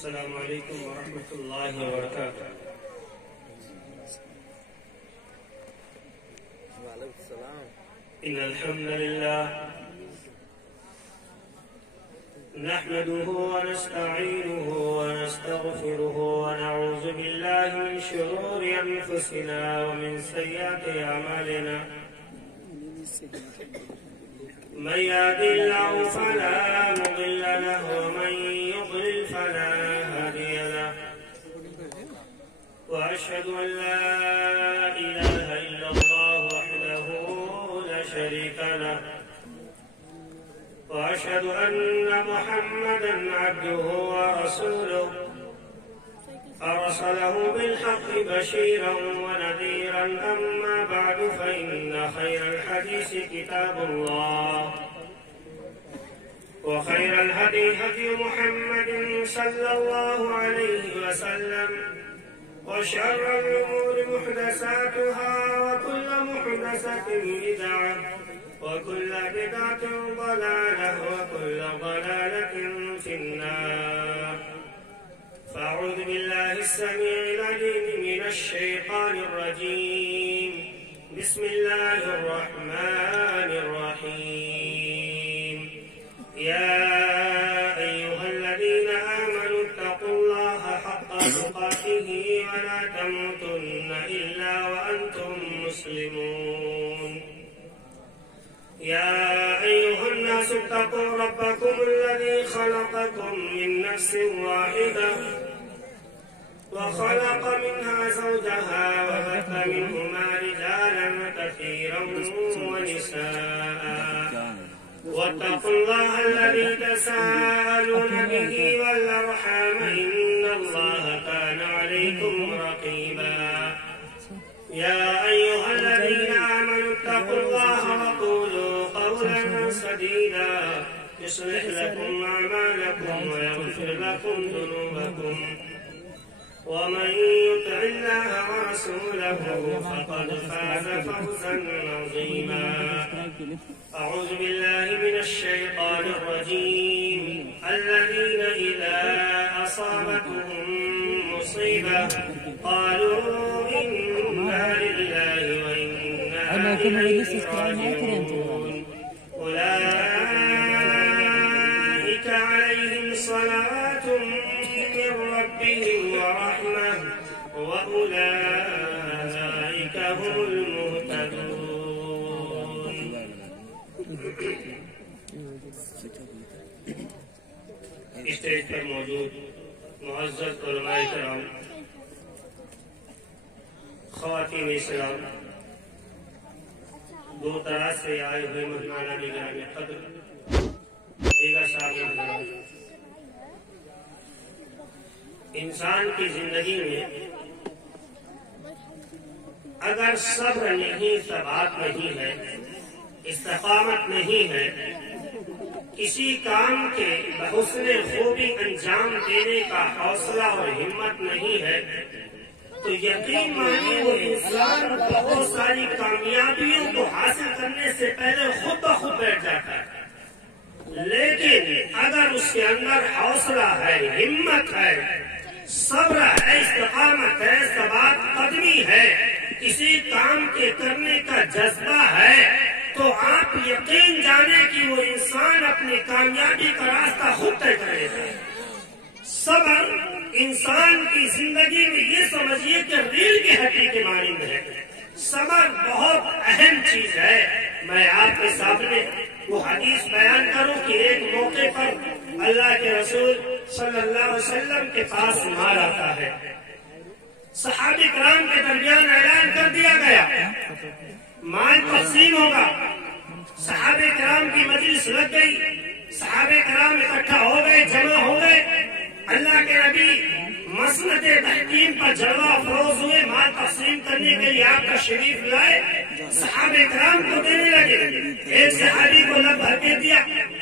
السلام علیکم ورحمۃ اللہ وبرکاتہ۔ ان الحمد للہ نحمده ونستعینه ونستغفره ونعوذ باللہ من شرور انفسنا ومن سیئات اعمالنا، من يهد الله فلا مضل له ومن يضلل فلا هادي له، وأشهد أن لا إله إلا الله وحده لا شريك له، وأشهد أن محمدا عبده ورسوله أرسله بالحق بشيرا ونذيرا، أما بعد فإن خير الحديث كتاب الله، وخير الهدي هدي محمد صلى الله عليه وسلم، وشر الأمور محدثاتها وكل محدثة بدعة وكل بدعة ضلالة وكل ضلالة في النار، فأعوذ بالله السميع العليم من الشيطان الرجيم، بسم الله الرحمن الرحيم، يا أيها الذين آمنوا اتقوا الله حق تقاته ولا تموتن إلا وأنتم مسلمون، يا أيها الناس اتقوا ربكم الذي خلقكم من نفس واحدة وخلق منها زوجها وبث منهما رجالا كثيرا ونساء، واتقوا الله الذي تساءلون به والأرحام إن الله كان عليكم رقيبا، يا أيها الذين آمنوا اتقوا الله وقولوا قولا سديدا يصلح لكم أعمالكم ويغفر لكم ذنوبكم، ومن يطع الله ورسوله فقد فاز فوزا عظيما، أعوذ بالله من الشيطان الرجيم، الذين إذا أصابتهم مصيبة قالوا إنا لله وإنا إليه راجعون، أولئك عليهم صلاة من ربهم ورحمة وأولئك هم المهتدون۔ اسٹیج پر موجود معزز علماء کرام، خواتین اسلام، دور دراز سے آئے ہوئے مہمانان گرامی قدر، دیگر سامعین حضرات، انسان کی زندگی میں اگر صبر نہیں، ثبات نہیں ہے، استقامت نہیں ہے، کسی کام کے بحسن خوبی انجام دینے کا حوصلہ اور ہمت نہیں ہے، تو یقین مانی وہ انسان بہت ساری کامیابیوں کو حاصل کرنے سے پہلے خود بخود بیٹھ جاتا ہے، لیکن اگر اس کے اندر حوصلہ ہے، ہمت ہے، صبر ہے، استقامت ہے، ثبات قدمی ہے، کسی کام کے کرنے کا جذبہ ہے، تو آپ یقین جانے کہ وہ انسان اپنی کامیابی کا راستہ خود طے کرے گا۔ صبر انسان کی زندگی میں یہ سمجھیے کہ ریل کی ہڈی کے مانند ہے، صبر بہت اہم چیز ہے۔ میں آپ کے سامنے وہ حدیث بیان کروں کہ ایک موقع پر اللہ کے رسول صلی اللہ علیہ وسلم کے پاس مال آتا ہے، صحابہ کرام کے درمیان اعلان کر دیا گیا مال تقسیم ہوگا، صحابہ کرام کی مجلس لگ گئی، صحابہ کرام اکٹھا ہو گئے، جمع ہو گئے، اللہ کے نبی مسند تحکیم پر جلوہ افروز ہوئے، مال تقسیم کرنے کے لیے آپ کا شریف لائے، صحابہ کرام کو دینے لگے، ایک صحابی کو لب بھر کے دیا،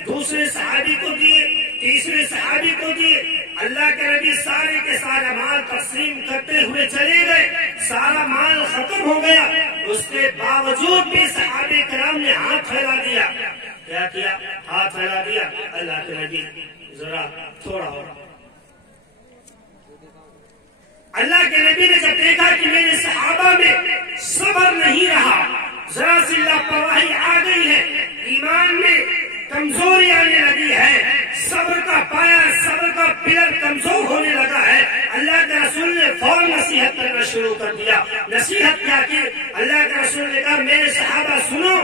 دوسرے صحابی کو دیے، تیسرے صحابی کو دیے، اللہ کے نبی سارے کے سارا مال تقسیم کرتے ہوئے چلے گئے، سارا مال ختم ہو گیا، اس کے باوجود بھی صحابہ کرام نے ہاتھ پھیلا دیا، کیا کیا؟ ہاتھ پھیلا دیا۔ اللہ کے نبی ذرا تھوڑا ہو، اللہ کے نبی نے جب دیکھا کہ میرے صحابہ میں صبر نہیں رہا، ذرا سی لاپرواہی آ گئی ہے، ایمان میں کمزوری آنے لگی ہے، صبر کا پایا، صبر کا پلر کمزور ہونے لگا ہے، اللہ کے رسول نے فوراً نصیحت کرنا شروع کر دیا۔ نصیحت کیا کی؟ اللہ کے رسول نے کہا میرے صحابہ سنو،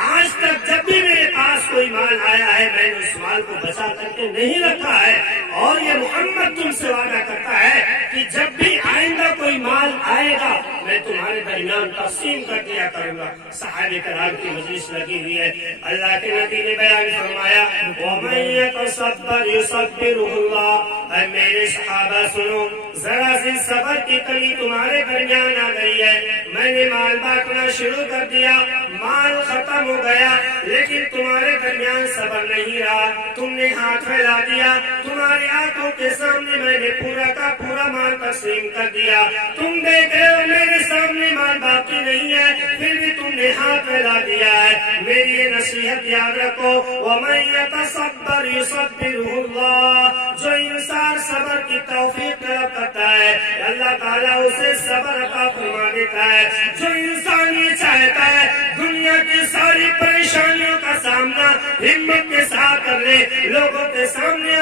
آج تک جب بھی میرے پاس کوئی مال آیا ہے میں نے اس مال کو بچا کر کے نہیں رکھا ہے، اور یہ محمد تم سے وعدہ کرتا ہے کہ جب بھی آئندہ کوئی مال آئے گا میں تمہارے درمیان تقسیم کر دیا کروں گا۔ صحابہ کرام کی مجلس لگی ہوئی ہے، اللہ کے نبی نے بیان فرمایا وَمَن يَتَصَبَّرْ يُصَبِّرْهُ اللَّهُ، اے میرے صحابہ سنو، ذرا سی صبر کی کمی تمہارے درمیان آ گئی ہے، میں نے مال بانٹنا شروع کر دیا، مال ختم ہو گیا، لیکن تمہارے درمیان صبر نہیں رہا، تم نے ہاتھ پھیلا دیا، تمہاری آنکھوں کے سامنے میں نے پورا کا پورا مال تقسیم کر دیا، تم دیکھ رہے ہو میرے سامنے مال باقی نہیں ہے، پھر بھی تم نے ہاتھ پھیلا دیا ہے۔ میری یہ نصیحت یاد رکھو، وَمَن يَتَصَبَّرْ يُصَبِّرْهُ اللَّهُ، جو انسان صبر کی توفیق طلب کرتا ہے اللہ تعالیٰ اسے صبر عطا فرما دیتا ہے۔ جو انسان یہ چاہتا ہے دنیا کی ساری پریشانیوں کا سامنا ہمت کے ساتھ کر لے، لوگوں کے سامنے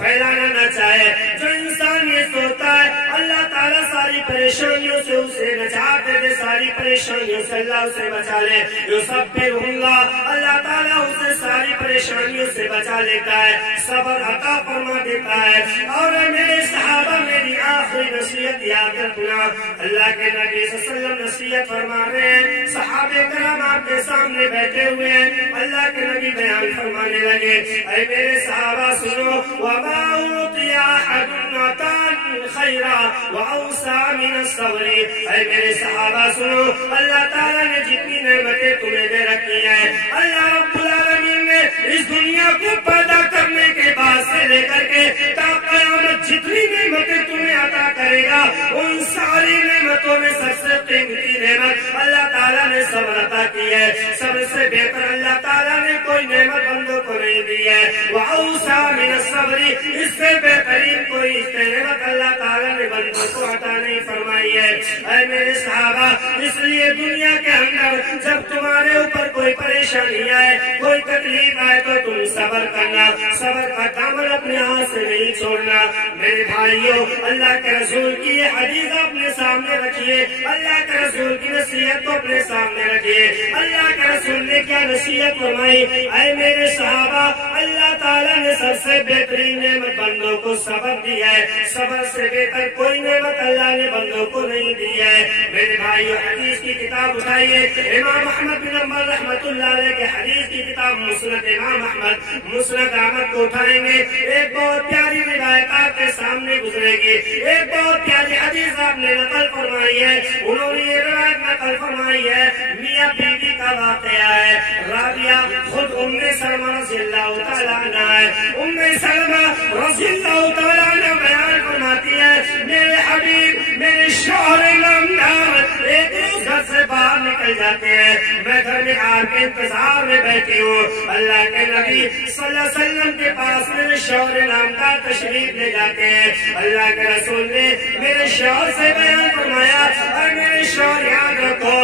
پھیلانا نہ چاہے، جو انسان یہ سوچتا ہے اللہ تعالیٰ ساری پریشانیوں سے اسے نجات دے دے، ساری پریشانیوں سے اللہ اسے بچا لے، یصبرہ اللہ، اللہ تعالیٰ اسے ساری پریشانیوں سے بچا لیتا ہے، صبر عطا فرما دیتا ہے۔ اور میرے صحابہ میری آخری نصیحت یاد رکھنا، اللہ کے نبی صلی اللہ علیہ وسلم نصیحت فرما رہے ہیں، صحابہ کرام آپ کے سامنے بیٹھے ہوئے ہیں، اللہ کے نبی بیان فرمانے لگے اے میرے صحابہ سنو، وَمَا أُوتِيَ أَحَدٌ عَطَاءً خَيْرًا وَأَوْسَعَ مِنَ الصَّبْرِ، اے میرے صحابہ سنو، اللہ تعالیٰ نے جتنی نعمتیں تمہیں دے رکھی ہیں، اللہ رب العالمین نے اس دنیا کو پیدا کرنے کے بعد سے لے کر کے تا قیامت جتنی نعمتیں تمہیں عطا کرے گا، ان ساری نعمتوں میں سب سے قیمتی نعمت اللہ تعالیٰ نے صبر عطا کی ہے، سب سے بہتر اللہ تعالیٰ نے کوئی نعمت بندوں کو نہیں دی ہے، وَأَوْسَعَ مِنَ الصَّبْرِ، اس سے بہترین کوئی نعمت اللہ تعالیٰ نے بندوں کو عطا نہیں فرمائی ہے۔ اے میرے صحابہ، اس لیے دنیا کے اندر جب تمہارے اوپر کوئی پریشانی آئے، کوئی تکلیف آئے تو تم صبر کرنا، صبر کا دامن اپنے ہاتھ سے نہیں چھوڑنا۔ میرے بھائیوں، اللہ کے رسول کی یہ حدیث اپنے سامنے رکھیے، اللہ کے رسول کی نصیحت کو اپنے سامنے رکھیے۔ اللہ کے رسول نے کیا نصیحت فرمائی؟ اے میرے صحابہ، اللہ تعالیٰ نے سب سے بہترین نعمت بندوں کو صبر دی ہے، صبر سے بہتر کوئی نعمت اللہ نے بندوں کو نہیں دی ہے۔ میرے بھائیوں، حدیث کی کتاب اٹھائیے، امام احمد بن حنبل رحمۃ اللہ علیہ کے حدیث کی کتاب مسند امام احمد، مسند احمد کو اٹھائیں گے، ایک بہت پیاری روایت آپ کے سامنے گزرے گی، ایک بہت پیاری حدیث آپ نے نقل فرمائی ہے، انہوں نے یہ روایت نقل فرمائی ہے، میاں بیوی کا واقعہ ہے، رابعہ خود ام سلمہ رضی اللہ تعالیٰ عنہ ہے، ام سلمہ رضی اللہ تعالیٰ عنہ بیان فرماتی ہے میرے حبیب، میرے شوہر نامدار ایک روز گھر سے باہر نکل جاتے ہیں، میں گھر میں آپ کے انتظار میں بیٹھی ہوں، اللہ کے نبی صلی اللہ علیہ وسلم کے پاس میرے شوہر نامدار تشریف لے جاتے ہیں، اللہ کے رسول نے میرے شوہر سے بیان فرمایا، اور میرے شوہر یاد رکھو،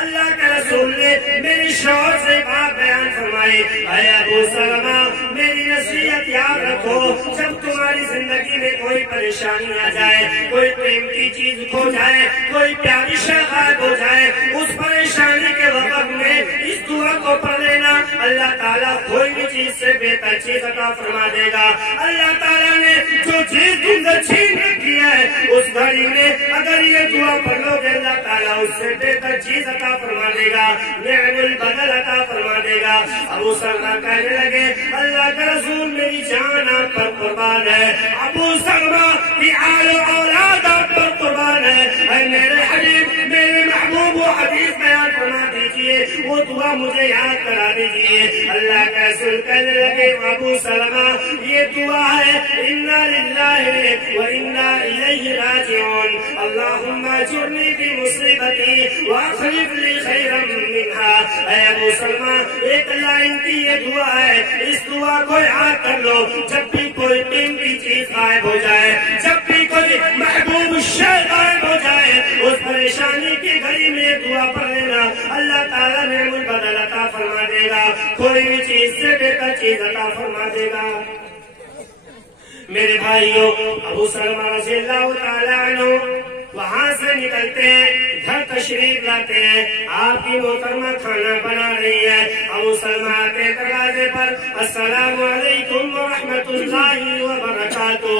اللہ کے رسول نے میرے شوہر سے بات بیان فرمائی، اے ابو سلمہ میری نصیحت یاد رکھو، جب تمہاری زندگی میں کوئی پریشانی آ جائے، کوئی قیمتی چیز کھو جائے، کوئی پیاری شے غائب ہو جائے، اس پریشانی کے وقت میں اس دعا کو پڑھ لینا، اللہ تعالیٰ کوئی بھی چیز سے بہتر چیز عطا فرما دے گا۔ اللہ تعالیٰ نے جو چیز تم سے چھین رکھی ہے اس گھڑی میں اگر یہ دعا پڑھ لو گے اللہ تعالیٰ اس سے بہتر چیز عطا فرما دے گا، نعم البدل عطا فرما دے گا۔ ابو سلمہ کہنے لگے اللہ کا رسول میری جان آپ پر قربان ہے، ابو سلمہ کی آل و اولاد آپ پر قربان ہے، اے میرے حبیب میرے محبوب وہ حدیث بیان فرما دیجئے، وہ دعا مجھے یاد کرا دیجئے۔ اللہ کا رسول کہنے لگے ابو سلمہ یہ دعا ہے انا للہ و انا الیہ راجعون، اللہم اجرنی فی مصیبتی واخلف لی خیرا منہا۔ اے ابو سلمہ ایک لائن کی یہ دعا ہے، اس دعا کو یاد کر لو، جب بھی کوئی قیمتی چیز غائب عطا فرما دے گا۔ میرے بھائیوں، ابو سلمہ رضی اللہ تعالیٰ عنہ وہاں سے نکلتے ہیں، گھر تشریف لاتے ہیں، آپ کی محترمہ کھانا بنا رہی ہے۔ ابو سلمہ آتے دروازے پر، السلام علیکم ورحمۃ اللہ وبرکاتہ۔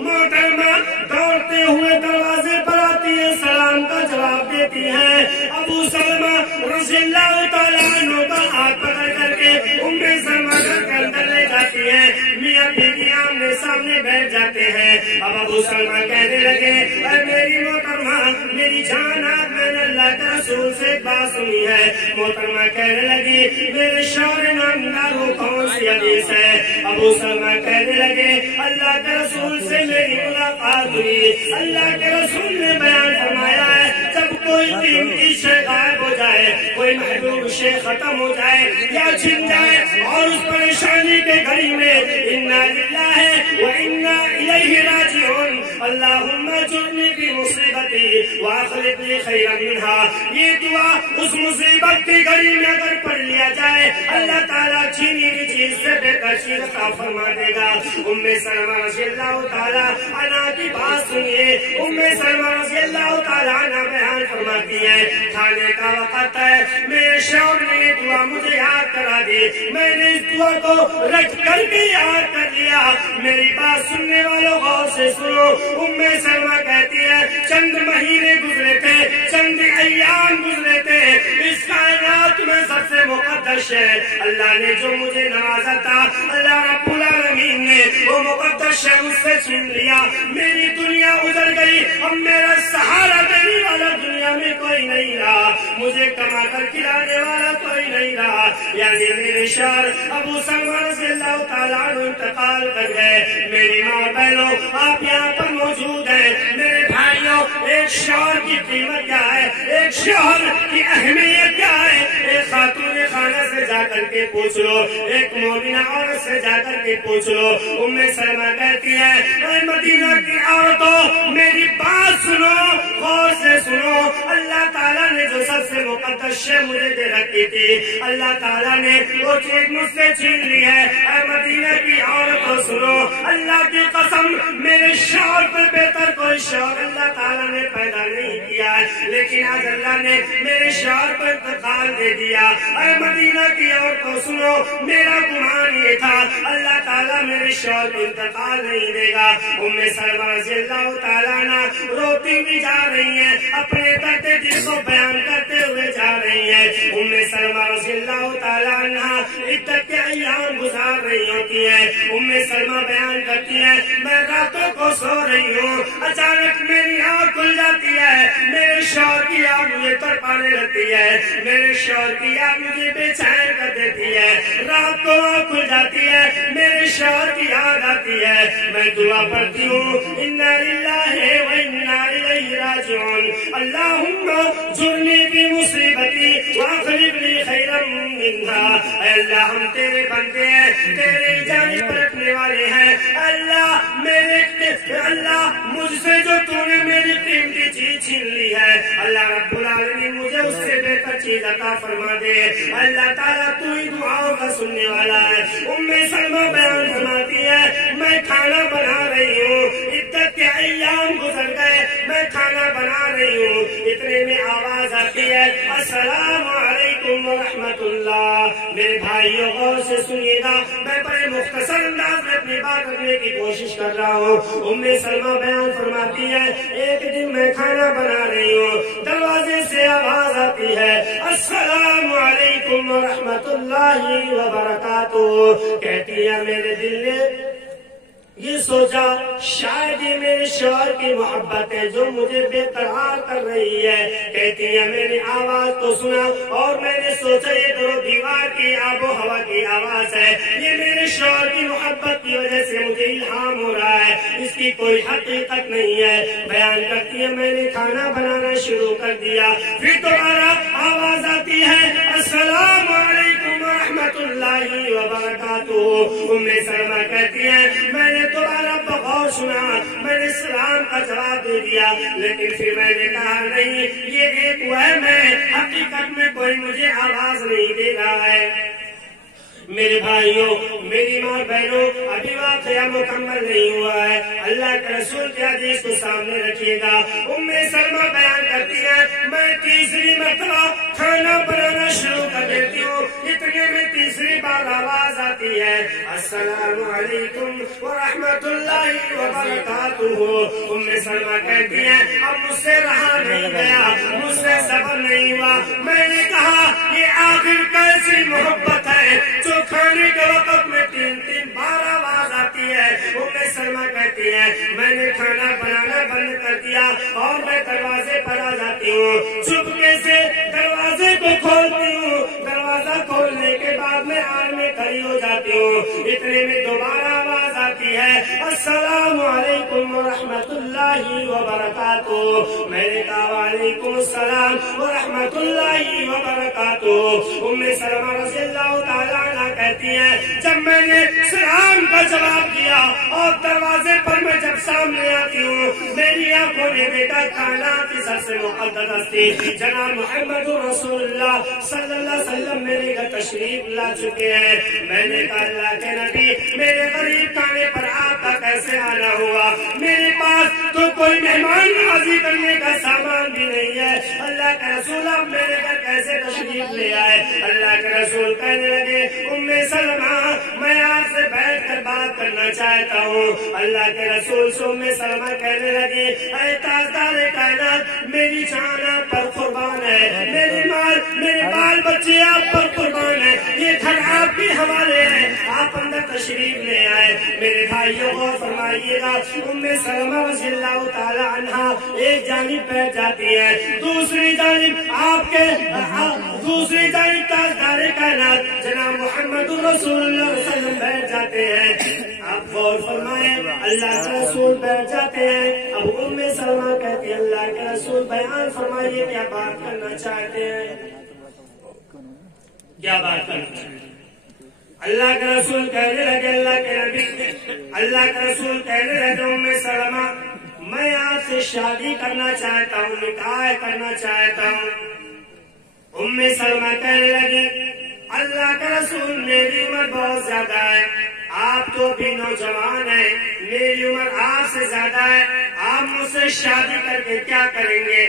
محترمہ دوڑتے ہوئے دروازے پر آتی ہے، سلام کا جواب دیتی ہے۔ ابو سلمہ رضی اللہ تعالیٰ عنہ کا ہاتھ پکڑ کر کے ام سلمہ گھر کے اندر لے جاتی ہے، میاں بیوی آمنے سامنے بیٹھ جاتے ہیں۔ اب ابو سلمہ کہنے لگے، اے میری محترمہ، میری جان، آج میں نے اللہ کے رسول سے ایک بات سنی ہے۔ محترمہ کہنے لگی، میرے شوہر نامدار وہ کون سی حدیث ہے؟ ابو سلمہ کہنے لگے، اللہ کے رسول سے میری ملاقات ہوئی، اللہ کے رسول نے بیان فرمایا ہے، جب کوئی قیمتی شے غائب ہو جائے، کوئی محبوب شے ختم ہو جائے یا چھن جائے، اور اس پریشانی کے گھڑی میں انا للہ و انا الیہ راجعون، اللہم اجرنی فی مصیبتی واخلف لی خیرا منہا، یہ دعا اس مصیبت کی گھڑی میں اگر پڑھ لیا جائے، اللہ تعالیٰ چھینی ہوئی چیز سے بہتر چیز عطا فرما دے گا۔ ام سلمہ رضی اللہ تعالیٰ عنہ کی بات سنیے۔ ام سلمہ رضی اللہ تعالیٰ عنہ بیان فرماتی ہے، کھانے کا وقت ہے، میرے شوہر نے یہ دعا مجھے یاد کرا دی، میں نے اس دعا کو رٹ کر کے یاد کر لیا۔ میری بات سننے والوں غور سے سنو۔ ام سلمہ کہتی ہے، چند مہینے گزرے تھے، چند ایام گزرے تھے، اس کائنات میں سب سے مقدس ہے اللہ نے جو مجھے نوازا تھا، اللہ رب العالمین نے وہ مقدس شے مجھ سے چھین لیا، میری دنیا اجڑ گئی، اب میرا سہارا دینے والا دنیا میں کوئی نہیں رہا، مجھے کما کر کھلانے والا کوئی نہیں رہا، یعنی میرے شوہر ابو سلمہ رضی اللہ تعالیٰ عنہ انتقال کر گئے۔ میری ماں بہنوں، آپ یہاں پر موجود ہیں، میرے بھائیوں، ایک شوہر کی قیمت کیا ہے، ایک شوہر کی اہمیت کیا ہے، ایک خاتون خانہ سے جا کر کے پوچھ لو، ایک مومنہ عورت سے جا کر کے پوچھ لو۔ ام سلمہ کہتی ہے، اے مدینہ کی عورتوں، میری بات سنو، غور سے سنو، اللہ تعالیٰ نے جو سب سے مقدس شے مجھے دے رکھی تھی، اللہ تعالیٰ نے وہ چیز مجھ سے چھین لی ہے۔ اے مدینہ کی عورتوں سنو، اللہ کی قسم، میرے شوہر پر بہتر کوئی شوہر اللہ تعالیٰ نے پیدا نہیں کیا ہے، لیکن آج اللہ نے میرے شوہر پر انتقال دے دیا۔ اے مدینہ کی عورتوں سنو، میرا گمان یہ تھا اللہ تعالیٰ میرے شوہر کو انتقال نہیں دے گا۔ ام سلمہ رضی اللہ تعالیٰ عنہ روتی بھی جا رہی ہیں، اپنے درد دل کو بیان کرتے ہوئے جا رہی ہیں۔ ام سلمہ رضی اللہ تعالیٰ عنہ عدت کے ایام گزار رہی ہوتی ہیں۔ ام سلمہ بیان کرتی ہیں، میں راتوں کو سو رہی ہوں، اچانک میری آنکھ کھل جاتی ہے، میرے شوہر کی آنکھ مجھے تڑپانے لگتی ہے، میرے شوہر کی آنکھ مجھے بے چین کر دیتی ہے، رات کو آنکھ کھل جاتی ہے، میرے شوہر کی یاد آتی ہے، میں دعا پڑھتی ہوں، انا للہ و انا الیہ راجعون، اللہم اجرنی فی مصیبتی واخلف لی خیرا منہا۔ اے اللہ، ہم تیرے بندے ہیں، تیرے جانب پلٹنے والے ہیں، اللہ مجھ سے جو تو نے میری قیمتی چیز چھین لی ہے، اللہ رب العالمین مجھے اس سے بہتر چیز عطا فرما دے۔ اللہ تعالیٰ تو ہی دعاؤں کا سننے والا ہے۔ ام سلمہ بیان فرماتی ہے، میں کھانا بنا رہی ہوں، عدت کے ایام گزر گئے، میں کھانا بنا رہی ہوں، اتنے میں آواز آتی ہے، السلام علیکم ورحمۃ اللہ۔ میرے بھائیوں غور سے سنیے گا، میں بڑے مختصر انداز میں اپنی بات رکھنے کی کوشش کر رہا ہوں۔ ام سلمہ بیان فرماتی ہے، ایک دن میں کھانا بنا رہی ہوں، دروازے سے آواز آتی ہے، السلام علیکم ورحمۃ اللہ وبرکاتہ۔ کہتی ہے، میرے دل نے یہ سوچا شاید یہ میرے شوہر کی محبت ہے جو مجھے بے قرار کر رہی ہے۔ کہتی ہے، میں نے آواز تو سنا اور میں نے سوچا یہ تو دیوار کی آب و ہوا کی آواز ہے، یہ میرے شوہر کی محبت کی وجہ سے مجھے الہام ہو رہا ہے، اس کی کوئی حقیقت نہیں ہے۔ بیان کرتی ہے، میں نے کھانا بنانا شروع کر دیا، پھر دوبارہ آواز آتی ہے، السلام علیکم ورحمۃ اللہ وبرکاتہ۔ ام سلمہ کہتی ہے، میں نے دوبارہ بغور سنا، میں نے سلام کا جواب دے دیا، لیکن پھر میں نے کہا نہیں، یہ ایک وہم ہے، حقیقت میں کوئی مجھے آواز نہیں دے رہا ہے۔ میرے بھائیوں، میری ماں بہنوں ابھی واقعہ مکمل نہیں ہوا ہے، اللہ کے رسول کی حدیث کو سامنے رکھیے گا۔ ام سلمہ بیان کرتی ہے میں تیسری مرتبہ کھانا بنانا شروع کر دیتی ہوں، اتنے میں تیسری بار آواز آتی ہے السلام علیکم ورحمۃ اللہ وبرکاتہ۔ ام سلمہ کہتی ہے اب مجھ سے رہا نہیں گیا، مجھ سے صبر نہیں ہوا، میں نے کہا یہ آخر کیسی محبت ہے جو کھانے کے وقت میں تین بار آواز آتی ہے۔ ام سلمہ کہتی ہے میں نے کھانا بنانا بند کر دیا اور میں دروازے پر آ جاتی ہوں، چپکے سے دروازے کو کھولتی ہوں، دروازہ کھولنے کے بعد میں آڑ میں کھڑی ہو جاتی ہوں، اتنے میں دوبارہ آواز آتی ہے السلام علیکم ورحمۃ اللہ وبرکاتہ۔ میں نے کہا وعلیکم السلام ورحمۃ اللہ وبرکاتہ۔ ام سلمہ رضی اللہ تعالیٰ عنہ کہتی ہیں جب میں نے سلام کا جواب دیا اور دروازے پر میں جب سامنے آتی ہوں، میری آنکھوں نے دیکھا کائنات کی سب سے مقدس ہستی جناب محمد رسول اللہ صلی اللہ علیہ وسلم میرے گھر تشریف لا چکے ہیں۔ میں نے کہا اللہ کے نبی میرے غریب کھانے پر آپ کا کیسے آنا ہوا، میرے پاس تو کوئی مہمان نوازی کرنے کا سامان بھی نہیں ہے، اللہ کے رسول آپ میرے گھر کیسے تشریف لے آئے؟ اللہ کے رسول کہنے لگے ام سلمہ میں آپ سے بیٹھ کر بات کرنا چاہتا ہوں۔ اللہ کے رسول سے ام سلمہ کہنے لگے اے تاجدار کائنات میری جان آپ پر قربان ہے، میری مال میرے بال بچے آپ پر قربان ہے، یہ گھر آپ کے حوالے ہے، آپ اندر تشریف لے آئے۔ میرے بھائیوں غور فرمائیے گا ام سلمہ رضی اللہ تعالی عنہا ایک جانب بیٹھ جاتی ہے، دوسری جانب تاجدار کائنات جناب محمد رسول اللہ صلی اللہ علیہ وسلم بیٹھ جاتے ہیں۔ آپ غور فرمائیں اللہ کے رسول بیٹھ جاتے ہیں، اب ام سلمہ کہتی ہے اللہ کے رسول بیان فرمائیے کیا بات کرنا چاہتے ہیں، کیا بات کرنا چاہتے ہیں؟ اللہ کے رسول کہنے لگے اللہ کے نبی اللہ کے رسول کہنے لگے ام سلمہ میں آپ سے شادی کرنا چاہتا ہوں، نکاح کرنا چاہتا ہوں۔ ام سلمہ کہنے لگی اللہ کا رسول میری عمر بہت زیادہ ہے، آپ تو بھی نوجوان ہیں، میری عمر آپ سے زیادہ ہے، آپ مجھ سے شادی کر کے کیا کریں گے؟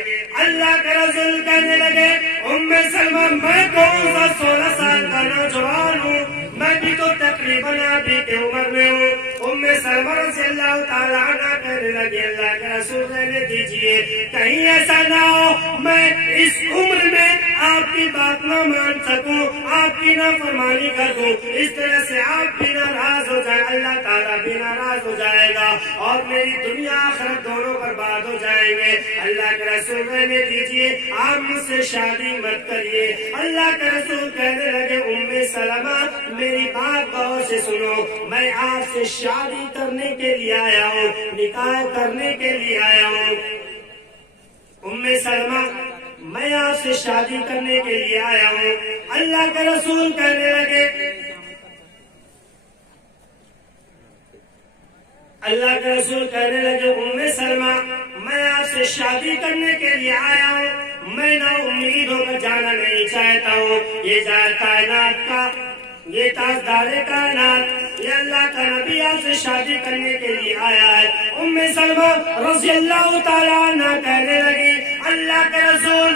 اللہ کے رسول کہنے لگے ام سلمہ میں کون سا 16 سال کا نوجوان ہوں، میں بھی تو تقریباً آپ ہی کی عمر میں ہوں۔ ام سلمہ رضی اللہ تعالیٰ عنہ کہنے لگے اللہ کے رسول رہنے دیجئے، کہیں ایسا نہ ہو میں اس عمر میں آپ کی بات نہ مان سکوں، آپ کی نافرمانی کر دوں، اس طرح سے آپ بھی ناراض ہو جائے، اللہ تعالیٰ بھی ناراض ہو جائے گا اور میری دنیا آخرت دونوں برباد ہو جائیں گے۔ اللہ کے رسول رہنے دیجئے، آپ مجھ سے شادی مت کریے۔ اللہ کے رسول کہنے لگے ام سلمہ میری بات غور سے سنو، میں آپ سے شادی کرنے کے لیے آیا ہوں، نکاح کرنے کے لیے آیا ہوں۔ ام سلمہ میں آپ سے شادی کرنے کے لیے آیا ہوں۔ اللہ کے رسول کہنے لگے ام سلمہ میں آپ سے شادی کرنے کے لیے آیا ہوں، میں نا امید ہو کر جانا نہیں چاہتا ہوں، یہ کائنات کا یہ تاجدار کائنات یہ اللہ کا نبی آپ سے شادی کرنے کے لیے آیا ہے۔ ام سلمہ رضی اللہ تعالیٰ عنہ کہنے لگی اللہ کے رسول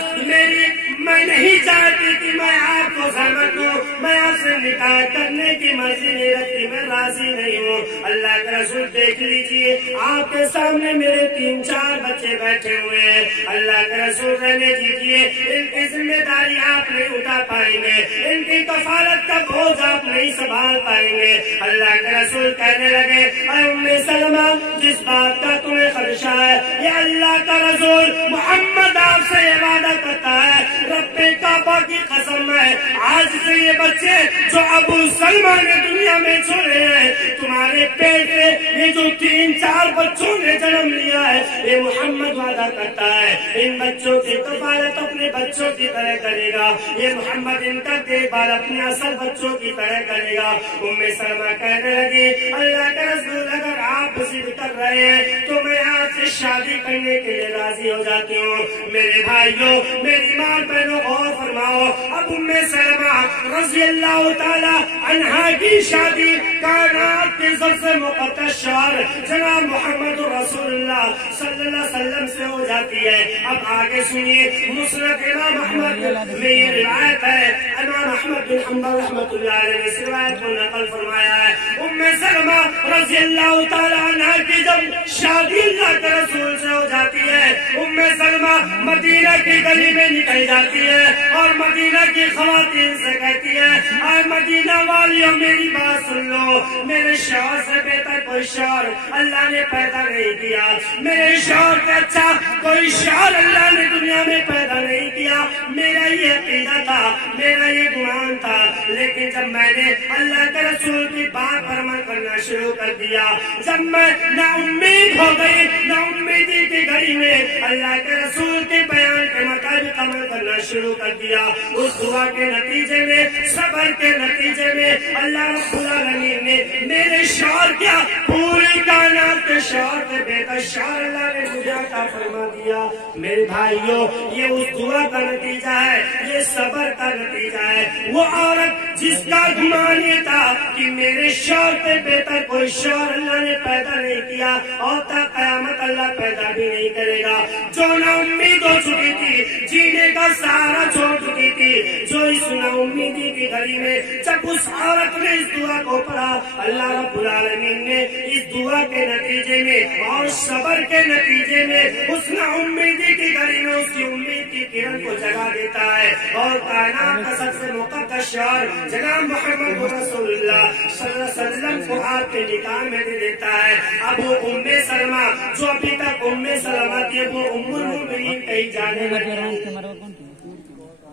میں نہیں چاہتی کہ میں آپ کو زحمت دوں، میں آپ سے نکاح کرنے کی مرضی نہیں رکھتی، میں راضی نہیں ہوں۔ اللہ کے رسول دیکھ لیجئے آپ کے سامنے میرے 3-4 بچے بیٹھے ہوئے ہیں، اللہ کے رسول رہنے دیجئے، ان کی ذمہ داری آپ نہیں اٹھا پائیں گے، ان کی کفالت کا بوجھ آپ نہیں سنبھال پائیں گے۔ اللہ کے رسول کہنے لگے اے ام سلمہ جس بات کا تمہیں خدشہ ہے یہ اللہ کا رسول محمد آپ سے یہ وعدہ کرتا ہے رب کعبہ کی قسم ہے آج سے یہ بچے جو ابو سلمہ نے دنیا میں چھوڑے ہیں تمہارے پیٹ میں یہ جو 3-4 بچوں نے جنم لیا ہے یہ محمد وعدہ کرتا ہے ان بچوں کی کفالت اپنے بچوں کی طرح کرے گا، یہ محمد ان کا دیکھ بھال اپنے اصل بچوں کی طرح کرے گا۔ ام سلمہ کہنے لگی اللہ کے رسول اگر آپ ضد کر رہے ہیں تو میں آپ سے شادی کرنے کے لیے راضی ہو جاتی ہوں. میرے بھائیوں، میری ماں بہنوں، غور فرماؤ. اب ام سلمہ رضی اللہ تعالی عنہا کی شادی کائنات کے سب سے مقدس شعر جناب محمد رسول اللہ صلی اللہ علیہ وسلم سے ہو جاتی ہے. اب آگے سنیے، مسند امام احمد میں یہ روایت ہے. امام احمد بن حنبل رحمۃ اللہ علیہ نے اس روایت کو نقل فرمایا ہے. ام سلمہ رضی اللہ تعالی عنہا کی جب شادی اللہ کے رسول سے ہو جاتی ہے، ام سلمہ مدینہ کی گلی میں نکل جاتی ہے اور مدینہ کی خواتین سے کہتی ہے، اے مدینہ والیوں میری بات سن لو، میرے شوہر سے بہتر کوئی شوہر اللہ نے پیدا نہیں کیا، میرے شوہر سے اچھا کوئی شوہر اللہ نے دنیا میں پیدا نہیں کیا. میرا یہ عقیدہ تھا، میرا یہ گمان تھا، لیکن جب میں نے اللہ کے رسول کی بات پر عمل کرنا شروع کر دیا، جب میں نہ امید ہو گئی نہ امیدی کی گھڑی میں اللہ کے رسول کے بیان کے مطابق عمل کرنا شروع کر دیا، اس دعا کے نتیجے میں، صبر کے نتیجے میں اللہ رب العالمین نے میرے شوہر کیا پوری کائنات کے شوہر سے بہتر شوہر اللہ نے مجھے عطا فرما دیا. میرے بھائیوں، یہ اس دعا کا نتیجہ ہے، یہ صبر کا نتیجہ ہے. وہ عورت جس کا گمان یہ تھا کہ میرے شوہر سے بہتر کوئی شوہر اللہ نے پیدا نہیں کیا اور تا قیامت اللہ پیدا بھی نہیں کرے گا، جو نا امید ہو چکی تھی، جینے کا سہارا چھوڑ چکی تھی، جو اس نا امیدی کی گھڑی میں جب اس عورت نے اس دعا کو پڑھا، اللہ رب العالمین نے اس دعا کے نتیجے میں اور صبر کے نتیجے میں اس نا امیدی کی گھڑی میں اس کی امید کی کرن کو جگا دیتا ہے اور کائنات کا سب سے مقدس شعر جناب محمد رسول اللہ صلی اللہ علیہ وسلم کو آپ کے نکاح میں دے دیتا ہے. اب وہ ام سلمہ جو ابھی تک ام سلمہ تھی، وہ ام المؤمنین کہیں جانے لگی.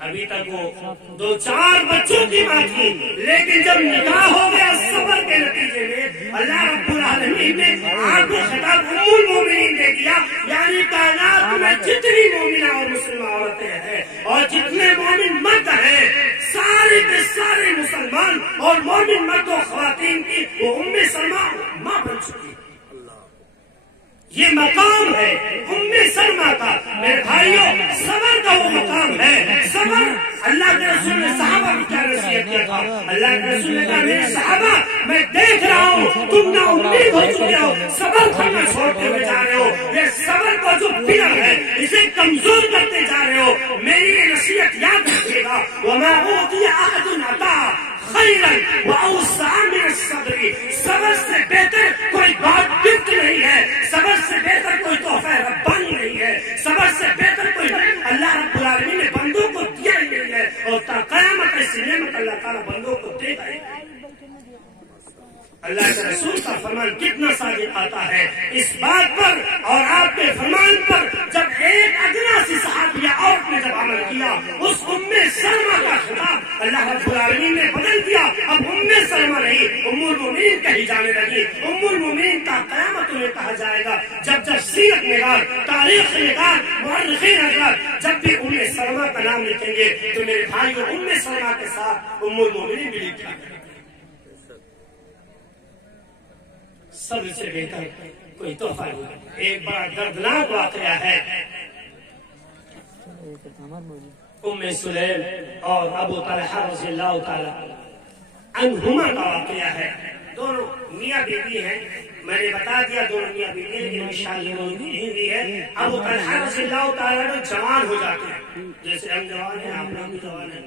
ابھی تک وہ 2-4 بچوں کی ماں تھی، لیکن جب نکاح ہو گیا صبر کے نتیجے میں اللہ رب العالمین نے آپ کو خطاب ام المؤمنین دے دیا. یعنی کائنات میں جتنی مومنہ اور مسلمہ عورتیں ہیں اور جتنے مومن مرد ہیں، سارے کے سارے مسلمان اور مومن مرد و خواتین کی وہ ام سلمہ ماں بن چکی. یہ مقام ہے ام سلمہ کا. میرے بھائیوں، صبر کا وہ مقام ہے. صبر اللہ کے رسول نے صحابہ کو کیا نصیحت کیا تھا؟ اللہ کے رسول نے کہا، میرے صحابہ میں دیکھ رہا ہوں تم نا امید ہو چکے ہو، صبر کرنا چھوڑتے ہوئے جا رہے ہو. یہ صبر کا جو پلر ہے اسے کمزور کرتے جا رہے ہو. میری یہ نصیحت یاد رکھیے گا، وما اوتي احد عطاء خیرا واوسع من الصبر. صبر سے بہتر کوئی بات گفٹ نہیں ہے، صبر سے بہتر کوئی تحفہ ربانی نہیں ہے، صبر سے بہتر کوئی اللہ رب العالمین نے بندوں کو دیا ہی نہیں ہے اور تا قیامت ایسی نعمت اللہ تعالیٰ بندوں کو دے گا. اللہ کے رسول کا فرمان کتنا صادق آتا ہے اس بات پر اور آپ کے فرمان پر. جب ایک ادنا سی صحابیہ عورت نے جب عمل کیا، اس ام سلمہ کا خطاب اللہ رب العالمین نے بدل دیا. اب ام سلمہ نہیں، ام المؤمنین کہی جانے لگی. ام المؤمنین تا قیامت انہیں کہا جائے گا. جب سیرت نگار، تاریخ نگار، مورخین حضرات جب بھی ام سلمہ کا نام لکھیں گے تو میرے بھائیوں ام سلمہ کے ساتھ ام المؤمنین بھی لکھا. سب سے بہتر کوئی تحفہ نہیں. ایک بڑا دردناک واقعہ ہے ام سلیم اور ابو طلحہ رضی اللہ تعالی عنہما کا واقعہ ہے. دونوں میاں بیوی ہیں. میں نے بتا دیا دونوں میاں بیوی ہیں، لیکن شادی نہیں ہوئی ہے. ابو طلحہ رضی اللہ تعالیٰ جوان ہو جاتے ہیں، جیسے ہم جوان ہیں، آپ لوگ بھی جوان ہیں.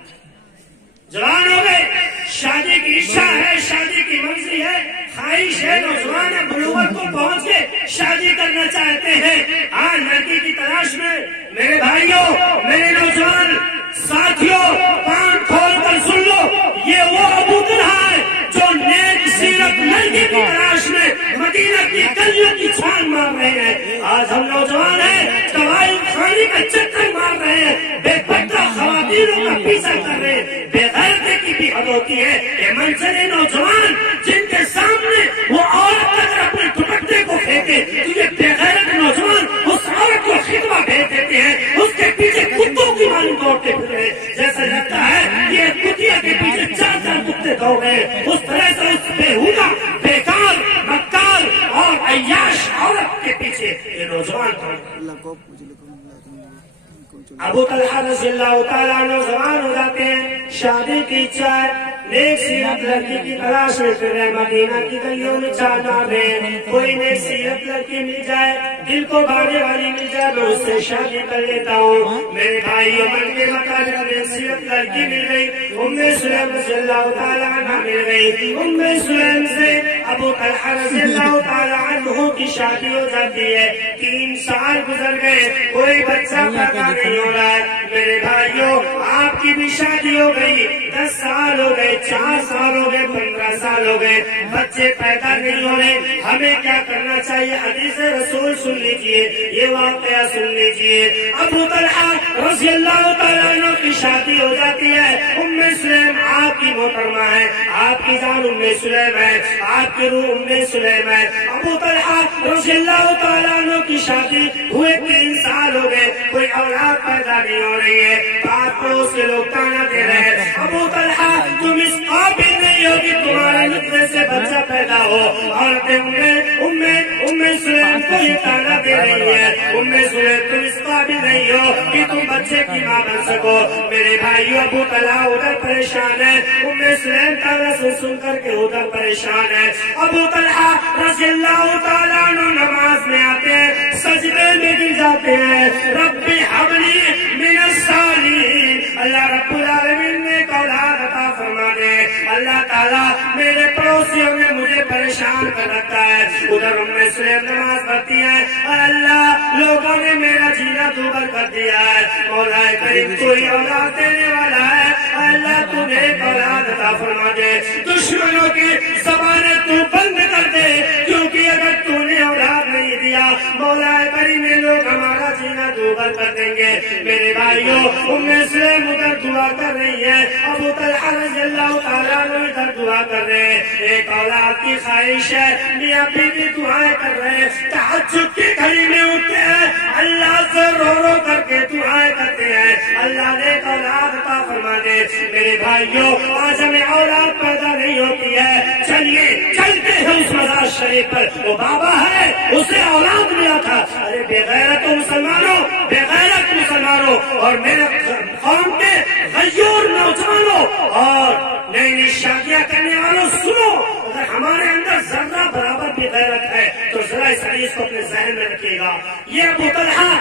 جوان ہو گئے، شادی کی اچھا ہے، شادی کی مرضی ہے، خواہش ہے، نوجوان ہے، بلوغت کو پہنچ کے شادی کرنا چاہتے ہیں. آج لڑکی کی تلاش میں میرے بھائیوں، میرے نوجوان ساتھیوں، کان کھول کر سن لو، یہ وہ ابو طلحہ ہے جو نیک سیرت لڑکی کی تلاش میں مدینہ کی گلیوں کی چھان مار رہے ہیں. آج ہم نوجوان ہیں، دوائی خانے کا چکر مار رہے ہیں، بے پتہ خواتینوں کا پیچھا کر رہے ہیں. بے غیرتی کی بھی حد ہوتی ہے. یہ منظر نوجوان جن کے سامنے وہ عورت اگر اپنے دوپٹے کو پھینکے تو یہ بے غیرت نوجوان اس عورت کو خطبہ بھیج دیتے ہیں، اس کے پیچھے کتوں کی مانگ دوڑتے پھرے ہیں. جیسا لگتا ہے یہ کتیا کے پیچھے 4 کتے دوڑ رہے ہیں. اس طرح سے اس بےہودہ، بیکار، مکار اور عیاش عورت کے پیچھے یہ نوجوان ابو طلحہ رضی اللہ تعالیٰ عنہ جوان ہو جاتے ہیں، شادی کی اچھا ہے، نیک سیرت لڑکی کی تلاش میں پھر رہے، مدینہ کی گلیوں میں چال مار رہے ہیں، کوئی نیک سیرت لڑکی مل جائے، دل کو بھانے والی مل جائے، میں اس سے شادی کر لیتا ہوں۔ میرے بھائیوں، من کے مطابق نیک سیرت لڑکی مل گئی، ام سلیم رضی اللہ تعالیٰ عنہ مل گئی، ام سلیم سے ابو طلحہ رضی اللہ تعالیٰ عنہ کی شادی ہو جاتی ہے۔ 3 سال گزر گئے، کوئی بچہ پیدا نہیں ہو رہا ہے۔ میرے بھائیوں، آپ کی بھی شادی ہو گئی، 10 سال ہو گئے، 4 سال ہو گئے، 15 سال ہو گئے، بچے پیدا نہیں ہو رہے۔ ہمیں کیا کرنا چاہیے؟ حدیث رسول سن لیجئے، یہ واقعہ سن لیجئے۔ ابو طلحہ رضی اللہ تعالیٰ عنہ کی شادی ہو جاتی ہے، ام سلیم آپ کی محترمہ ہے، آپ کی جان ام سلیم ہے، آپ کی روح ام سلیم ہے۔ ابو طلحہ رضی اللہ تعالیٰ عنہ کی شادی ہوئے 3 سال ہو گئے، کوئی اولاد پیدا نہیں ہو رہی ہے، پاس پڑوس کے لوگ تانا دے رہے ہیں، ابو طلحہ تم اس قابل نہیں ہو کہ تمہارے نطفے سے بچہ پیدا ہو۔ عورتیں ام سلیم کو یہ تانا دے رہی ہے، ام سلیم تم اس قابل نہیں ہو کہ تم بچے کی ماں بن سکو۔ میرے بھائیو، ابو طلحہ ادھر پریشان ہے، ام سلیم تانا سن کر کے ادھر پریشان ہے۔ ابو طلحہ رضی اللہ تعالیٰ عنہ نماز میں آتے ہیں، سجدے میں گر جاتے ہیں، رب حبلی من الصالحین، اللہ رب العالمین نے ایک اولاد عطا فرما دے۔ اللہ تعالیٰ میرے پڑوسیوں نے مجھے پریشان کر رکھا ہے، ادھر ام سلیم نماز پڑھتی ہے، اور اللہ لوگوں نے میرا جینا دوبر کر دیا ہے، مولا کریم کوئی اولاد دینے والا ہے، اللہ تو ایک اولاد عطا فرما دے، دشمنوں کی زبانیں تو بند کر دے، کیونکہ اگر تو نے اولاد نہیں دیا مولا کریم لوگ ہمارا جینا دوبر کر دیں گے۔ میرے بھائیوں، ام سلیم ادھر دعا کر رہی ہے، ابو طلحہ رضی اللہ تعالیٰ عنہ ادھر دعا کر رہے ہیں، ایک اولاد کی خواہش ہے، میاں بیوی دعائیں کر رہے ہیں، تہجد کی گھڑی میں اٹھتے ہیں، اللہ سے رو رو کر کے دعائیں کرتے ہیں، اللہ نے ایک اولاد عطا فرما دے۔ میرے بھائیوں، آج ہمیں اولاد پیدا نہیں ہوتی ہے، چلیے چلتے ہیں اس مزار شریف پر، وہ بابا ہے اسے اولاد ملا تھا۔ ارے بے غیرت مسلمانوں، بے غیرت مسلمانوں اور میرے قوم کے غیور نوجوانوں اور نئی نئی شادیاں کرنے والوں، سنو، اگر ہمارے اندر ذرہ برابر بھی غیرت ہے تو ذرا اس حدیث کو اپنے ذہن میں رکھیے گا۔ یہ ابو طلحہ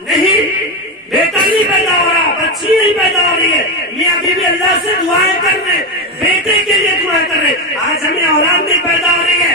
نہیں، بیٹا نہیں پیدا ہو رہا، بچی نہیں پیدا ہو رہی ہے، میاں بیوی اللہ سے دعائیں کر رہے، بیٹے کے لیے دعائیں کر رہے، آج ہمیں اولاد نہیں پیدا ہو رہی ہے،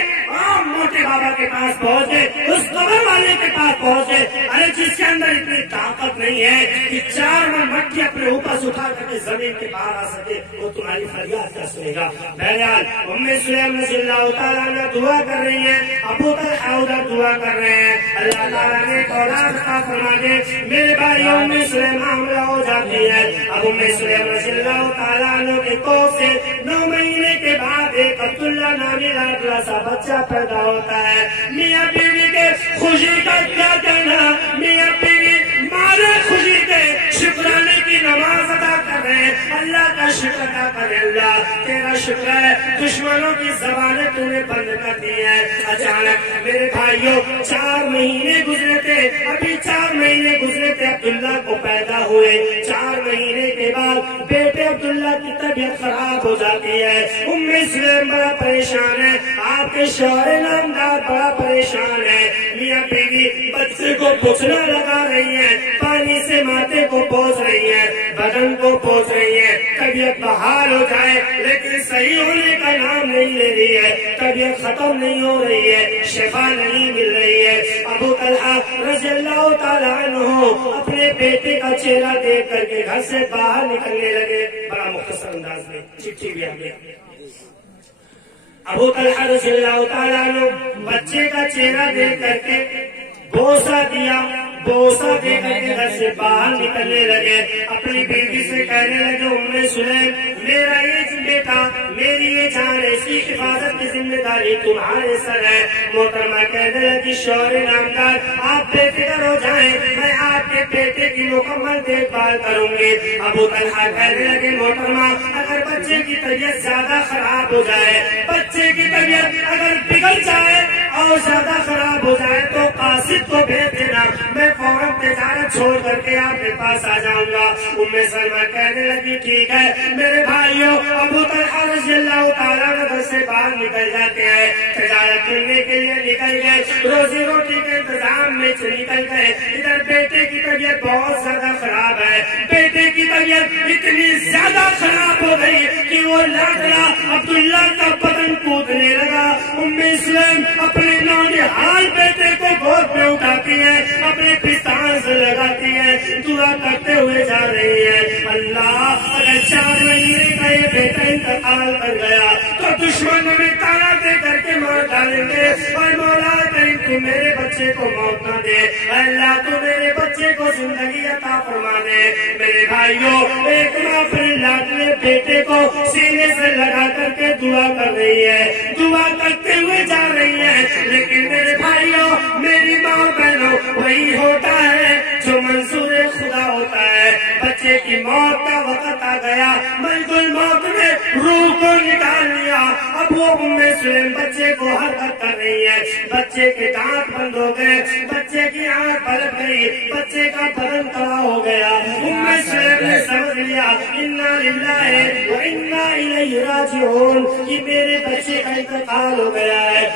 موٹے بابا کے پاس پہنچ گئے، اس قبر والے کے پاس پہنچ گئے، ارے جس کے اندر اتنی طاقت نہیں ہے کہ 4 من مٹی اپنے اوپر سے اٹھا کر کے زمین کے باہر آ سکے، وہ تمہاری فریاد کیا سنے گا؟ بہرحال ام سلیم رضی اللہ تعالیٰ عنہ دعا کر رہی ہیں، ابو طلحہ ادھر دعا کر رہے ہیں، اللہ تعالیٰ نے اولاد عطا فرما دے۔ میرے بھائیوں، ام سلیم حاملہ ہو جاتی ہے، اب ام سلیم رضی اللہ تعالیٰ عنہ کے کوکھ سے 9 مہینے کے بعد ایک عبداللہ نامی لاڈلا سا بچہ پیدا ہوتا ہے۔ میاں بیوی کے خوشی کا کیا کہنا، میاں بیوی مارے خوشی کے شکرانے کی نماز ادا کر رہے ہیں، اللہ کا شکر ادا کرے، اللہ تیرا شکر ہے دشمنوں کی زبانیں تو نے بند کر دی ہیں۔ اچانک میرے بھائیوں 4 مہینے گزرے تھے، ابھی 4 مہینے گزرے تھے عبداللہ کو پیدا ہوئے، 4 مہینے کے بعد بیٹے عبداللہ کی طبیعت خراب ہو جاتی ہے، ام سلیم بڑا پریشان ہے، آپ کے شوہر نامدار بڑا پریشان ہے، میاں بیوی بچے کو پوچھنا لگا رہی ہیں، پانی سے ماتھے کو پوچھ رہی ہیں، بدن کو پوچھ رہی ہیں، طبیعت بحال ہو جائے لیکن صحیح ہونے کا نام نہیں لے رہی ہے، طبیعت ختم نہیں ہو رہی ہے، شفا نہیں مل رہی ہے۔ ابو طلحہ رضی اللہ تعالیٰ عنہ اپنے بیٹے کا چہرہ دیکھ کر کے گھر سے باہر نکلنے لگے، بڑا مختصر انداز میں چٹھی بھی آ گئی۔ ابو طلحہ رضی اللہ تعالیٰ عنہ بچے کا چہرہ دیکھ کر کے بوسہ دیا، بوسہ دے کر کے گھر سے باہر نکلنے لگے، اپنی بیوی سے کہنے لگے، ام سلیم میرا یہ بیٹا، میری یہ جان، اس کی حفاظت کی ذمہ داری تمہارے سر ہے۔ محترمہ کہنے لگی، شوہر نامدار آپ بے فکر ہو جائیں، میں آپ کے بیٹے کی مکمل دیکھ بھال کروں گی۔ ابو طلحہ کہنے لگے، محترمہ اگر بچے کی طبیعت زیادہ خراب ہو جائے، بچے کی طبیعت اگر بگڑ جائے اور زیادہ خراب ہو جائے تو قاصد کو بھیج دینا، میں فوراً پاس آ جاؤں گا۔ سلمہ کہنے لگی ٹھیک ہے میرے بھائیوں، ابو طلحہ رضی اللہ تعالیٰ گھر سے باہر نکل جاتے ہیں، تجارت کرنے کے لیے نکل گئے، روزی روٹی کے انتظام میں نکل گئے۔ ادھر بیٹے کی طبیعت بہت زیادہ خراب ہے، بیٹے کی طبیعت اتنی زیادہ خراب ہو گئی کہ وہ لاڈلا عبداللہ کا بدن کودنے لگا۔ سلیم اپنے نونہال بیٹے کو گود میں اٹھاتی ہے، اپنے پستان سے لگاتی ہے، دعا کرتے ہوئے جا رہی ہے، اللہ اگر 4 مہینے کا یہ بیٹا انتقال کر گیا تو دشمن ہمیں تالا دے کر کے مار ڈالیں گے، اور مولا کریم تو میرے بچے کو موت نہ دے، اللہ تو میرے بچے کو زندگی عطا فرما دے۔ میرے بھائیوں، ایک ماں اپنے لاڈلے بیٹے کو سینے سے لگا کر کے دعا کر رہی ہے، دعا کرتے ہوئے جا رہی ہے، لیکن میرے بھائیوں، میری ماں بہنوں، وہی ہوتا ہے جو منظور خدا ہوتا ہے۔ بچے کی موت کا وقت آ گیا، ملک الموت نے روح کو نکال لیا۔ اب وہ سلیم بچے کو حرکت کر رہی ہے، بچے کے دانت بند ہو گئے، بچے کی آنکھ پلٹ گئی، بچے کا بدن کڑا ہو گیا۔ سلیم نے سمجھ لیا انا للہ و انا الیہ راجعون کہ میرے بچے کا انتقال ہو گیا ہے۔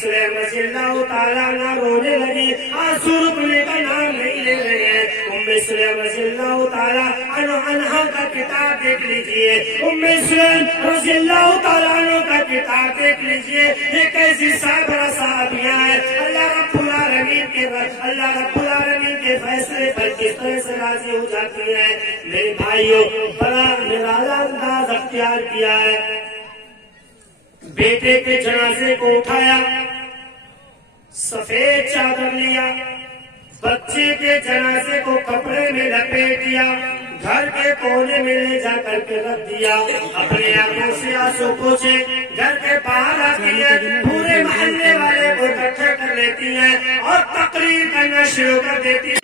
سلیم رضی اللہ تعالیٰ عنہ رونے لگی، آنسو رکنے کا نام نہیں لے رہے ہیں۔ سلیم رضی اللہ تعالیٰ عنہ کا کتاب دیکھ لیجئے، سلیم رضی اللہ تعالیٰ عنہ کا کتاب دیکھ لیجئے، یہ کیسی صابرہ صحابیاں ہیں، اللہ رب العالمین کے فیصلے پر کس طرح سے راضی ہو جاتی ہیں۔ میرے بھائیوں، بڑا نرالا انداز اختیار کیا ہے، بیٹے کے جنازے کو اٹھایا، سفید چادر لیا، بچے کے جنازے کو کپڑے میں لپیٹ دیا، گھر کے کونے میں لے جا کر کے رکھ دیا، اپنے آنکھوں سے آنسو پوچھے، گھر کے باہر آتی ہے، پورے محلے والے کو اکٹھا کر لیتی ہے اور تقریر کرنا شروع کر دیتی ہے۔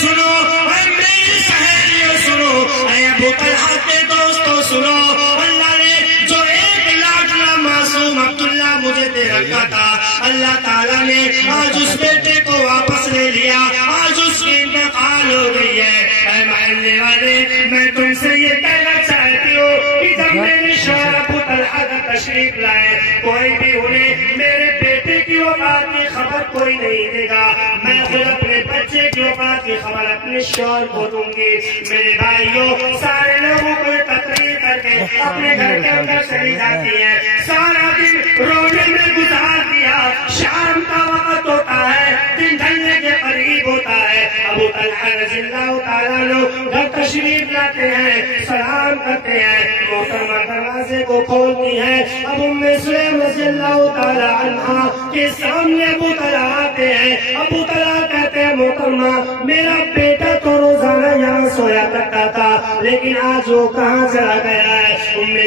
سنو اے میری سہیلیوں، سنو اے ابو طلحہ کے دوستوں، سنو، اللہ نے جو ایک لاڈلا معصوم عبداللہ مجھے دے رکھا تھا، اللہ تعالیٰ نے آج اس بیٹے کو واپس لے لیا، آج اس کی انتقال ہو گئی ہے۔ اے محلے والے، میں تم سے یہ کہنا چاہتی ہوں کہ جب میرے شوہر ابو طلحہ کا تشریف لائے، کوئی بھی انہیں میرے بیٹے کی وفات کی خبر کوئی نہیں دے گا، میں خود اپنے بچے کی وفات کی خبر اپنے شوہر کو دوں گی۔ میرے بھائیوں، سارے لوگوں کو تقریر کر کے اپنے گھر کے اندر چلی جاتی ہے، سارا دن رونے میں گزار دیا، شام کا وقت ہوتا ہے، دن ڈھلنے کے قریب ہوتا ہے، ابو طلحہ رضی اللہ تعالیٰ عنہ گھر تشریف لاتے ہیں، سلام کرتے ہیں، محترمہ دروازے کو کھولتی ہے، اب سلیم رضی اللہ تعالیٰ عنہ کے سامنے ابو طلحہ آتے ہیں، ابو طلحہ کہتے ہیں محترمہ میرا بیٹا تو روزانہ یہاں سویا کرتا تھا، لیکن آج وہ کہاں چلا گیا ہے؟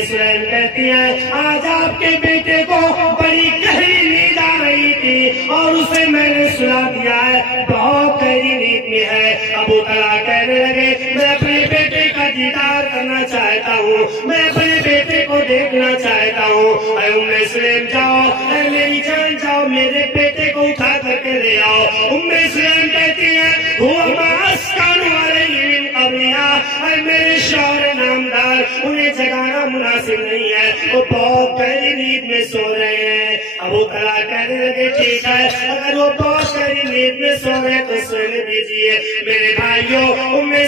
سلیم کہتی ہے آج آپ کے بیٹے کو بڑی گہری نیند آ رہی تھی اور اسے میں نے سلا دیا ہے، بہت گہری نیند میں ہے۔ ابو طلحہ کہنے لگے میں اپنے بیٹے کا دیدار کرنا چاہتا ہوں، میں اپنے بیٹے کو دیکھنا چاہتا ہوں۔ اے سلیم جاؤ، اے میری جان جاؤ، میرے بیٹے کو اٹھا کر کے لے آؤ۔ سلیم کہتی ہے اے میرے شوہر نامدار، انہیں جگانا مناسب نہیں ہے، وہ بہت گہری نیند میں سو رہے ہیں۔ ابو طلحہ کہنے لگے ٹھیک ہے، اگر وہ بہت گہری نیند میں سو رہے تو سونے دیجیے۔ میرے بھائیوں،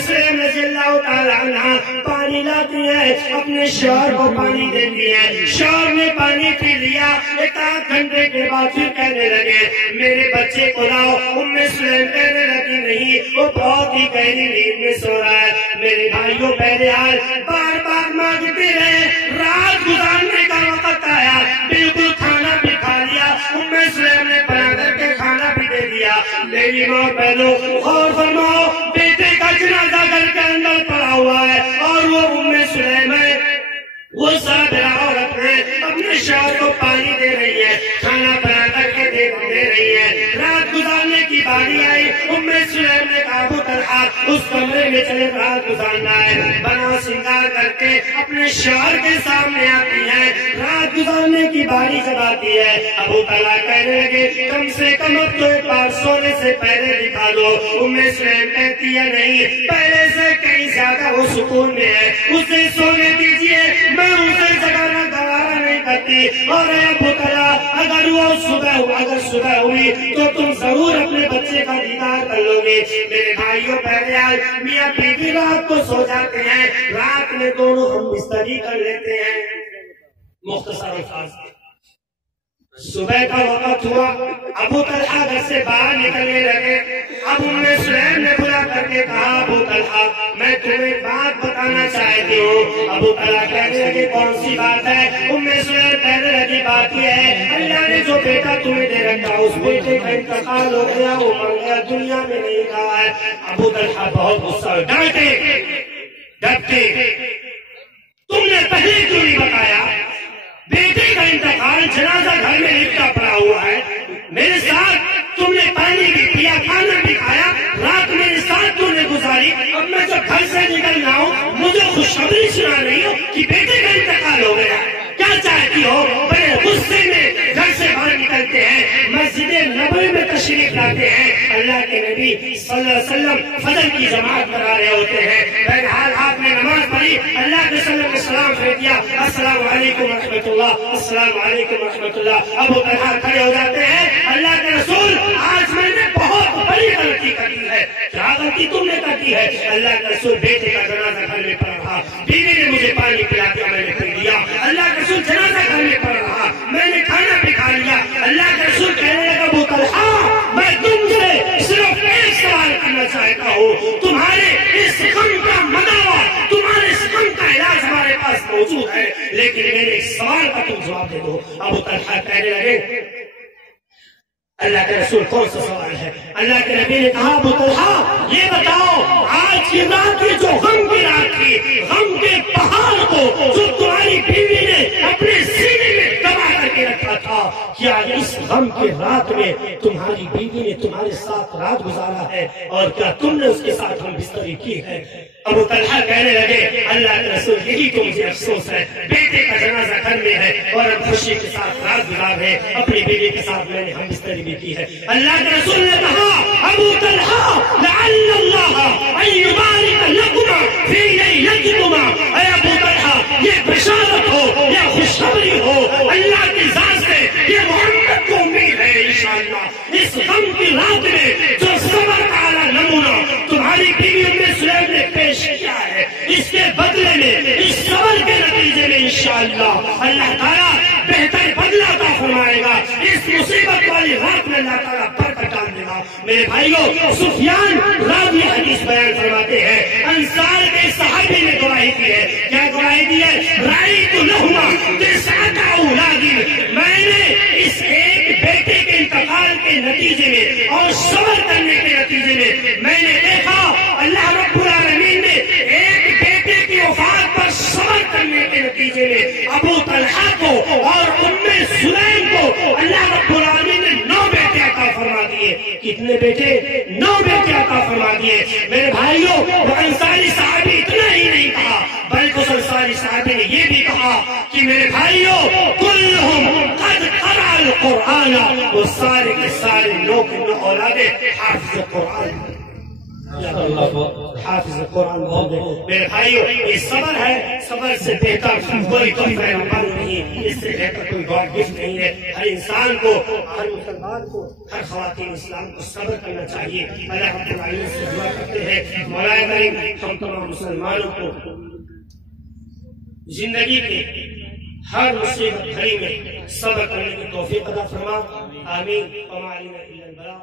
سلیم رضی اللہ تعالیٰ عنہ پانی لاتی ہے، اپنے شوہر کو پانی دیتی ہے، شوہر نے پانی پی لیا، 1 گھنٹے کے بعد پھر کہنے لگے میرے بچے کو لاؤ۔ سلیم کہنے لگی نہیں، وہ بہت ہی گہری نیند میں سو رہا ہے۔ میرے بھائیوں، بہرحال بار بار مانگتے رہے، رات گزارنے کا وقت آیا، بالکل کھانا بھی کھا لیا، سلیم نے بنا کر کے کھانا بھی دے دیا۔ میری ماں بہنوں، غور فرماؤ، بیٹے کا جنازہ گھر کے اندر پڑا ہوا ہے اور وہ سلیم ہے، وہ صابرہ عورت ہے، اپنے شوہر کو پانی دے رہی ہے، کھانا بنا کر کے دے رہی ہے۔ رات گزارنے کی باری آئی، سلیم نے کہا ابو طلحہ اس کمرے میں چلے رات گزارنا ہے، بنا سنگار کر کے اپنے شوہر کے سامنے آتی ہے، رات گزارنے کی باری جب آتی ہے، ابو طلحہ کہنے لگے کم سے کم اب تو ایک بار سونے سے پہلے دکھا دو۔ ام سلیم کہتی ہے نہیں، پہلے سے کہیں زیادہ وہ سکون میں ہے، اسے سونے دیجیے، میں اسے جگانا گوارا نہیں کرتی۔ اور اے ابو طلحہ اگر وہ صبح ہوئی تو تم ضرور اپنے بچے کا دیدار کر لو گے۔ میرے بھائیوں پہلے آج میاں بیوی رات کو سو جاتے ہیں، رات میں دونوں ہم بستری کر لیتے ہیں۔ مختصر الفاظ صبح کا وقت ہوا، ابو طلحہ گھر سے باہر نکلنے لگے۔ اب ام سلیم نے بلا کر کے کہا ابو طلحہ میں تمہیں بات بتانا چاہتی ہوں۔ ابو طلحہ کہنے لگے کون سی بات ہے؟ ام سلیم کہنے لگی بات یہ ہے اللہ نے جو بیٹا تمہیں دے رکھا اس بیٹے کا انتقال ہو گیا، وہ مر گیا، دنیا میں نہیں رہا ہے۔ ابو طلحہ بہت غصہ ڈانٹے ڈپٹے تم نے پہلے کیوں نہیں بتایا؟ بیٹے کا انتقال جنازہ گھر میں لپٹا پڑا ہوا ہے، میرے ساتھ تم نے پانی بھی پیا، کھانا بھی کھایا، رات میرے ساتھ تم نے گزاری، اب میں جب گھر سے نکلنا ہوں مجھے خوشخبری سنا رہی ہو کہ بیٹے کا انتقال ہو گیا، کیا چاہتی ہو؟ بڑے غصے میں گھر سے باہر نکلتے ہیں، مسجد نبوی میں تشریف لاتے ہیں، اللہ کے نبی صلی اللہ علیہ وسلم فجر کی جماعت کرا رہے ہوتے ہیں، بہرحال آپ نے نماز پڑھی، اللہ کے وسلم نے سلام پھیر دیا، السلام علیکم ورحمۃ اللہ، السلام علیکم ورحمۃ اللہ۔ ابو طلحہ کھڑے ہو جاتے ہیں، اللہ کے رسول آج میں نے بہت بڑی غلطی کر دی ہے۔ کیا غلطی تم نے کر دی ہے؟ اللہ کے رسول بیٹے کا جنازہ گھر میں پڑ رہا، بیوی نے مجھے پانی پلا دیا، میں نے پی لیا، اللہ کے رسول جنازہ گھر میں پڑ رہا، میں نے کھانا بھی کھا لیا۔ اللہ کے رسول کہنے لگا ابو طلحہ میں تم سے صرف ایک سوال کرنا چاہتا ہوں، تمہارے اس غم کا مداوا، تمہارے اس غم کا علاج ہمارے پاس موجود ہے، لیکن میرے اس سوال کا تم جواب دے دو۔ ابو طلحہ کہنے لگے اللہ کے رسول کون سا سوال ہے؟ اللہ کے نبی نے کہا ابو طلحہ یہ بتاؤ آج کی رات یہ جو غم کی رات تھی، غم کے پہاڑ کو جو تمہاری بیوی نے اپنے سینے میں دبا کر کے رکھا تھا، کیا اس غم کے رات میں تمہاری بیوی نے تمہارے ساتھ رات گزارا ہے اور کیا تم نے اس کے ساتھ ہم بستری کی ہے؟ ابو طلحہ کہنے لگے اللہ کے رسول یہی تو مجھے افسوس ہے، بیٹے کا جنازہ گھر میں ہے اور ہم خوشی کے ساتھ رات گزار ہے، اپنی بیوی کے ساتھ میں نے ہم بستری بھی کی ہے۔ اللہ کے رسول نے کہا ابو طلحہ لعل اللہ ان یبارک لکما فی لیلتکما، اے ابو طلحہ یہ بشارت ہو، یہ خوشخبری ہو، اللہ کی ذات سے یہ محمد کو امید ہے انشاءاللہ اس غم کی رات میں جو صبر کا اعلیٰ نمونہ تمہاری بیوی ام سلیم نے پیش کیا ہے، اس کے بدلے میں اس صبر کے نتیجے میں انشاءاللہ اللہ تعالیٰ بہتر بدلہ عطا فرمائے گا، اس مصیبت والی رات میں اللہ تعالیٰ برکت ڈال دے گا۔ میرے بھائیوں سفیان راوی حدیث بیان فرماتے ہیں انصار کے صحابی نے گواہی دی ہے، کیا گواہی دی ہے؟ رأیت لہما تسعۃ اولاد، میں نے اس ایک بیٹے کے انتقال کے نتیجے میں اور صبر کرنے کے نتیجے میں نے دیکھا اللہ رب العالمین نے ایک بیٹے کی وفات پر صبر کرنے کے نتیجے میں ابو طلحہ کو اور ام سلیم کو اللہ رب العالمین نے 9 بیٹے عطا فرما دیے۔ کتنے بیٹے؟ 9 بیٹے عطا فرما دیے۔ میرے بھائیوں وہ انصاری صحابی اتنا ہی نہیں کہا بلکہ اس انصاری صحابی نے یہ بھی کہا کہ میرے بھائیوں کلہم قد قرأ القرآن، وہ سارے کے سارے لوگ اولاد حافظ قرآن، حافظ قرآن بول دے۔ میرے بھائیوں یہ صبر ہے، صبر سے بہتر کوئی تحفہ عمل نہیں، اس سے بہتر کوئی گاڈ گفٹ نہیں ہے۔ ہر انسان کو، ہر مسلمان کو، ہر خواتین اسلام کو صبر کرنا چاہیے۔ اللہ رب العالمین سے دعا کرتے ہیں مولا کریم ہم تمام مسلمانوں کو زندگی کے ہر مصیبت گھڑی میں صبر کرنے کی توفیق عطا فرما، آمین۔ وما علینا الا البلاغ۔